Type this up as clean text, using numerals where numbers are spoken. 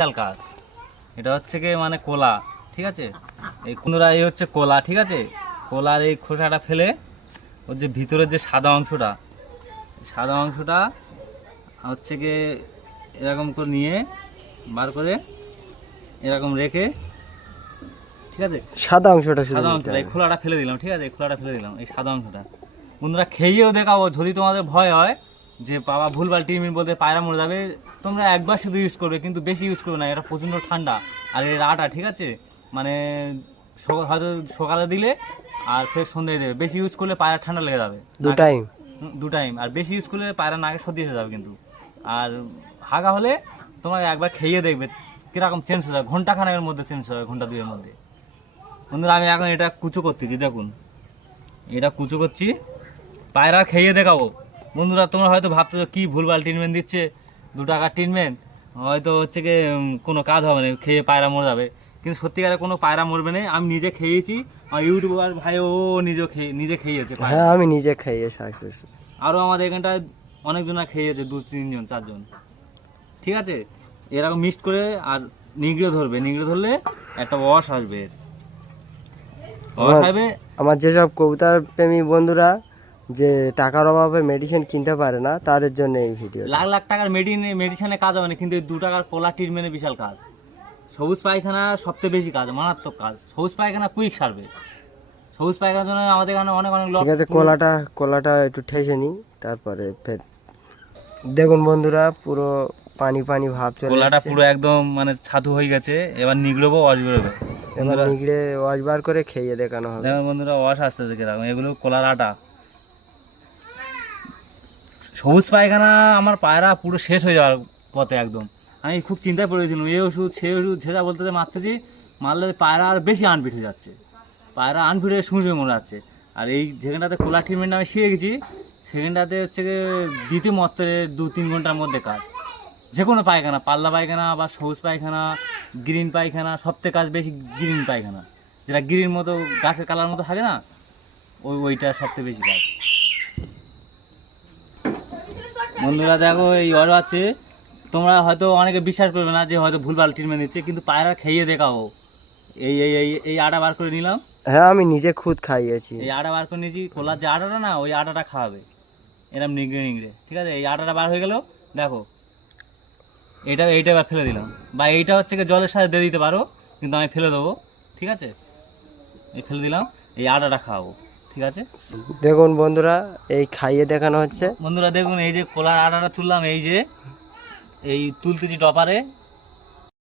বিশাল কাজ। এটা হচ্ছে কি মানে কোলা, ঠিক আছে? এই কুন্দরা এই হচ্ছে কোলা, ঠিক আছে? কোলার এই খোসাটা ফেলে ওর যে ভিতরের যে সাদা অংশটা হচ্ছে কি এরকম করে নিয়ে বার করে এরকম রেখে, ঠিক আছে? সাদা অংশটা এই খোলাটা ফেলে দিলাম, ঠিক আছে? এই খোলাটা ফেলে দিলাম, এই সাদা অংশটা। বন্ধুরা খেয়েও দেখাবো, যদি তোমাদের ভয় হয় যে বাবা ভুলভাল ট্রিটমেন্ট বলতে পায়রা মরে যাবে, তোমরা একবার শুধু ইউজ করবে, কিন্তু বেশি ইউজ করবে না। এটা প্রচণ্ড ঠান্ডা আর এর আটা, ঠিক আছে? মানে হয়তো সকালে দিলে আর ফের সন্ধ্যায় দেবে। বেশি ইউজ করলে পায়রা ঠান্ডা লেগে যাবে, দু টাইম। আর বেশি ইউজ করলে পায়রা নাকে সর্দি হয়ে যাবে কিন্তু। আর হাগা হলে তোমরা একবার খেয়ে দেখবে কীরকম চেঞ্জ হয়ে যাবে, ঘন্টাখানেকের মধ্যে চেঞ্জ হবে, ঘন্টা দুয়ের মধ্যে। বন্ধুরা আমি এখন এটা কুচো করতেছি, দেখুন এটা কুচো করছি, পায়রা খেয়ে দেখাবো। বন্ধুরা তোমরা হয়তো ভাবছো কি ভুলভাল ট্রিটমেন্ট দিচ্ছে, 2 টাকার ট্রিটমেন্ট, হয়তো হচ্ছে কি কোনো কাজ হবে না, খেয়ে পায়রা মরে যাবে। কিন্তু সত্যিকারে কোনো পায়রা মরবে না। আমি নিজে খেয়েছি, আর ইউটিউবার ভাই ও নিজে খেয়েছে। হ্যাঁ, আমি নিজে খেয়ে সাকসেসফুল। আরও আমাদের এখানটায় অনেকজনা খেয়েছে, 2-3 জন 4 জন, ঠিক আছে? এরকম মিক্সড করে আর নিগড়ে ধরলে একটা ওয়াশ আসবে, আমার যেসব কবুতর প্রেমী বন্ধুরা যে টাকার অভাবে মেডিসিন কিনতে পারে না, তাদের জন্য এই ভিডিও। লাখ লাখ টাকার মেডিসিনে কাজ হবে না, কিন্তু 2 টাকার কোলা ট্রিটমেন্টে বিশাল কাজ। সবুজ পায়খানা সবচেয়ে বেশি কাজ, মারাত্মক কাজ। সবুজ পায়খানা কুইক সারবে। সবুজ পায়খানার জন্য আমাদের এখানে অনেক লোক। ঠিক আছে, কোলাটা একটু ঠেসে নিই, তারপরে ফের দেখুন বন্ধুরা পুরো পানি ভাব চলে কোলাটা আসছে। পুরো একদম মানে ছাতু হয়ে গেছে। এবার নিগড়বো, ওয়াশ বেরোবে। এবার নিগড়ে ওয়াশ বার করে খেয়ে দেখানো হবে। দেখুন বন্ধুরা ওয়াশ আসতেছে কিরকম, এগুলো কোলার আটা। সবুজ পায়খানা আমার পায়রা পুরো শেষ হয়ে যাওয়ার পথে একদম। আমি খুব চিন্তায় পড়েছিলাম, এই ওষুধ সে ওষুধ ঝেঁঝা বলতে মারতেছি, মারলে পায়রা আর বেশি আনফিট হয়ে যাচ্ছে, পায়রা আনফিট হয়ে শুনবে মনে যাচ্ছে। আর এই যেখানটাতে কোলা ট্রিটমেন্ট আমি শিখে গেছি, সেখানটাতে হচ্ছে দ্বিতীয় মাত্রে 2-3 ঘন্টার মধ্যে কাজ। যে কোনো পায়খানা, পাল্লা পায়খানা বা সবুজ পায়খানা, গ্রিন পায়খানা, সবথেকে কাজ বেশি গ্রিন পায়খানা, যেটা গ্রিন মতো গাছের কালার মতো থাকে না, ওইটা সবথেকে বেশি কাজ। বন্ধুরা দেখো এই ওয়াশ আছে, তোমরা হয়তো অনেকে বিশ্বাস করবে না যে হয়তো ভুলভাল ট্রিটমেন্ট দিচ্ছে, কিন্তু পায়রা খেয়ে দেখাও। এই আটা বার করে নিলাম। হ্যাঁ, আমি নিজে খুদ খাইয়েছি। এই আটা বার করে নিয়েছি, খোলার যে আটাটা না, ওই আটাটা খাওয়াবে এরম নিগড়ে, ঠিক আছে? এই আটাটা বার হয়ে গেল, দেখো এইটা এবার ফেলে দিলাম। বা এইটা হচ্ছে কি জলের সাথে দিয়ে দিতে পারো, কিন্তু আমি ফেলে দেবো, ঠিক আছে? এই ফেলে দিলাম, এই আটাটা খাওয়াবো, ঠিক আছে? দেখুন বন্ধুরা এই খাইয়ে দেখানো হচ্ছে। বন্ধুরা দেখুন এই যে কোলার আটাটা তুললাম, এই তুলতেছি টপারে,